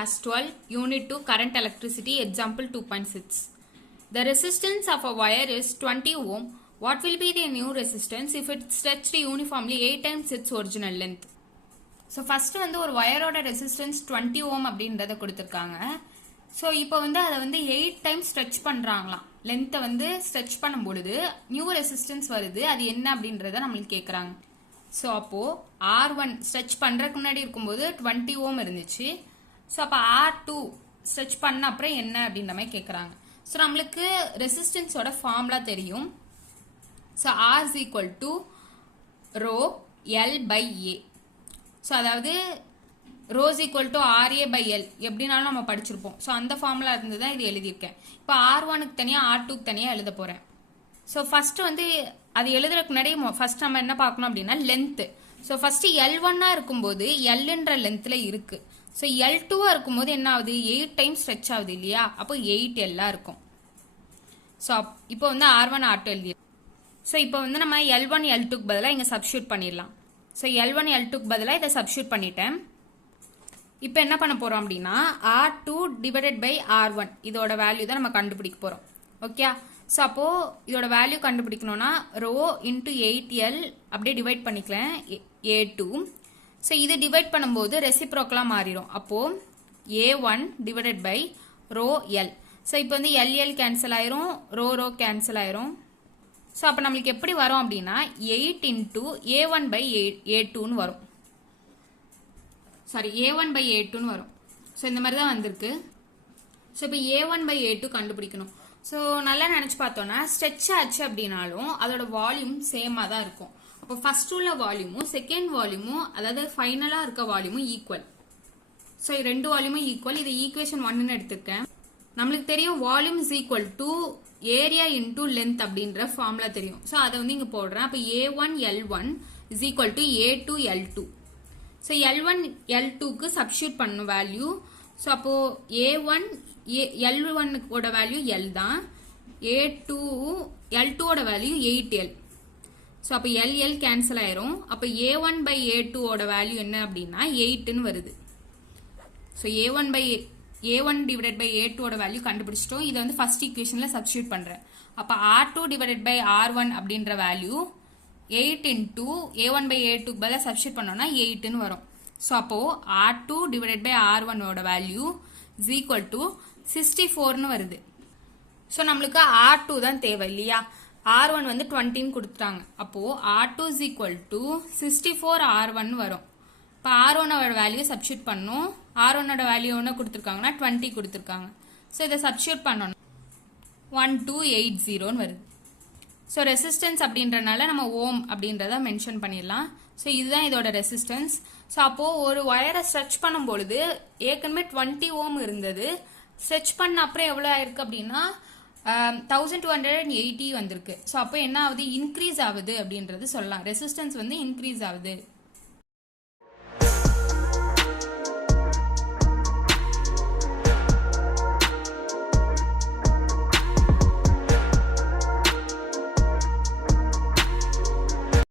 class 12, unit 2, current electricity, example 2.6. The resistance of a wire is 20 ohm. What will be the new resistance if it stretched uniformly 8 times its original length? So first வந்து ஒரு வயரோட resistance 20 ஓம் அப்படின்றத கொடுத்துருக்காங்க. So இப்போ வந்து அதை வந்து 8 time stretch பண்ணுறாங்களாம். லென்த்தை வந்து ஸ்ட்ரெச் பண்ணும் பொழுது நியூ ரெசிஸ்டன்ஸ் வருது, அது என்ன அப்படின்றத நம்மளுக்கு கேட்குறாங்க. ஸோ அப்போது R1 ஸ்ட்ரெச் பண்ணுறதுக்கு முன்னாடி இருக்கும்போது 20 ஓம் இருந்துச்சு. ஸோ அப்போ R2 ஸ்ட்ரெச் பண்ண அப்புறம் என்ன அப்படின்ற மாதிரி கேட்குறாங்க. ஸோ நம்மளுக்கு ரெசிஸ்டன்ஸோட ஃபார்முலா தெரியும். So R is equal to rho L by A. So அதாவது rho is equal to RA by L எப்படினாலும் நம்ம படிச்சிருப்போம். ஸோ அந்த ஃபார்முலா இருந்து தான் இது எழுதியிருக்கேன். இப்போ R1க்கு தனியாக R2க்கு தனியாக எழுத போகிறேன். ஸோ ஃபஸ்ட்டு வந்து அது எழுதுறதுக்கு முன்னாடி ஃபஸ்ட் நம்ம என்ன பார்க்கணும் அப்படின்னா லென்த்து. ஸோ ஃபஸ்ட்டு L1ஆக இருக்கும்போது Lன்ற லென்த்தில் இருக்குது. ஸோ L2ஆக இருக்கும்போது என்ன ஆகுது, 8 டைம் ஸ்ட்ரெச் ஆகுது இல்லையா, அப்போ 8L இருக்கும். ஸோ இப்போ வந்து R1 R2 எழுதி. ஸோ இப்போ வந்து நம்ம L1 L2க்கு பதிலாக இங்கே சப்ஸ்டியூட் பண்ணிடலாம். ஸோ L1 L2க்கு பதிலாக இதை சப்ஸ்டியூட் பண்ணிட்டேன். இப்போ என்ன பண்ண போகிறோம் அப்படின்னா R2 டிவைடட் பை R1 இதோட வேல்யூ தான் நம்ம கண்டுபிடிக்க போகிறோம். ஓகே, ஸோ அப்போது இதோட வேல்யூ கண்டுபிடிக்கணும்னா ரோ இன்ட்டு 8L அப்படியே டிவைட் பண்ணிக்கலாம் A2. ஸோ இது டிவைட் பண்ணும்போது ரெசிப்ரோக்கலாக மாறிடும். அப்போது A1 divided by rho L. So இப்போ வந்து LL கேன்சல் ஆயிரும், ரோ கேன்சல் ஆயிரும். ஸோ அப்போ நம்மளுக்கு எப்படி வரும் அப்படின்னா 8 இன்ட்டு A1 பை A2ன்னு வரும். சாரி, A1 பை A2ன்னு வரும். ஸோ இந்த மாதிரி தான் வந்திருக்கு. ஸோ இப்போ A1 பை A2 கண்டுபிடிக்கணும். ஸோ நல்லா நினச்சி பார்த்தோன்னா ஸ்ட்ரெச் ஆச்சு அப்படின்னாலும் அதோட வால்யூம் சேமாக தான் இருக்கும். அப்போ ஃபர்ஸ்ட் உள்ள வால்யூமும் செகண்ட் வால்யூமும், அதாவது ஃபைனலாக இருக்க வால்யூமும் ஈக்குவல். ஸோ ரெண்டு வால்யூமும் ஈக்குவல். இது ஈக்குவேஷன் 1ன்னு எடுத்துருக்கேன். நம்மளுக்கு தெரியும் volume is equal to area into length அப்படின்ற ஃபார்முலா தெரியும். ஸோ அதை வந்து இங்கே போடுறேன். அப்போ A1 L1 is equal to A2 L2. So L1 L2க்கு சப்ஸ்டியூட் பண்ணணும் வேல்யூ. ஸோ அப்போது A1 L1ஓட வேல்யூ L தான், A2 L2ஓட வேல்யூ 8L. ஸோ அப்போ LL கேன்சல் ஆயிரும். அப்போ A1 பை A2ஓட வேல்யூ என்ன அப்படின்னா 8ன்னு வருது. ஸோ A1 டிவைடட் பை A2ஓட வேல்யூ கண்டுபிடிச்சிட்டோம். இதை வந்து ஃபர்ஸ்ட் ஈக்குவேஷனில் சப்ஸ்டியூட் பண்ணுறேன். அப்போ R2 டிவைடட் பை R1 அப்படின்ற வேல்யூ 8 இன்டூ A1 பை A2க்கு பதிலாக சப்ஸ்டியூட் பண்ணோம்னா 8ன்னு வரும். ஸோ அப்போது R2 டிவைடட் பை R1ஓட வேல்யூ இஸ் ஈக்குவல் டு 64ன்னு வருது. ஸோ நம்மளுக்கு R2 தான் தேவை இல்லையா, R1 வந்து 20ன்னு கொடுத்துட்டாங்க. அப்போது R2 is equal to 64 R1 வரும். இப்போ R1ஓட வேல்யூ சப்ஸ்டியூட் பண்ணணும். R1ஓட வேல்யூ ஒன்று கொடுத்துருக்காங்கன்னா 20 கொடுத்துருக்காங்க. ஸோ இதை சப்ஸ்டியூட் பண்ணணும் 1280ன்னு வருது. ஸோ ரெசிஸ்டன்ஸ் அப்படின்றனால நம்ம ஓம் அப்படின்றத மென்ஷன் பண்ணிடலாம். ஸோ இதுதான் இதோட ரெசிஸ்டன்ஸ். ஸோ அப்போது ஒரு ஒயரை ஸ்ட்ரெச் பண்ணும்பொழுது ஏற்கனவே 20 ஓம் இருந்தது. ஸ்ட்ரெச் பண்ண அப்புறம் எவ்வளோ ஆயிருக்கு அப்படின்னா 1280 வந்திருக்கு. ஸோ அப்போ என்ன ஆகுது, இன்க்ரீஸ் ஆகுது அப்படின்றது சொல்லலாம். ரெசிஸ்டன்ஸ் வந்து இன்க்ரீஸ் ஆகுது.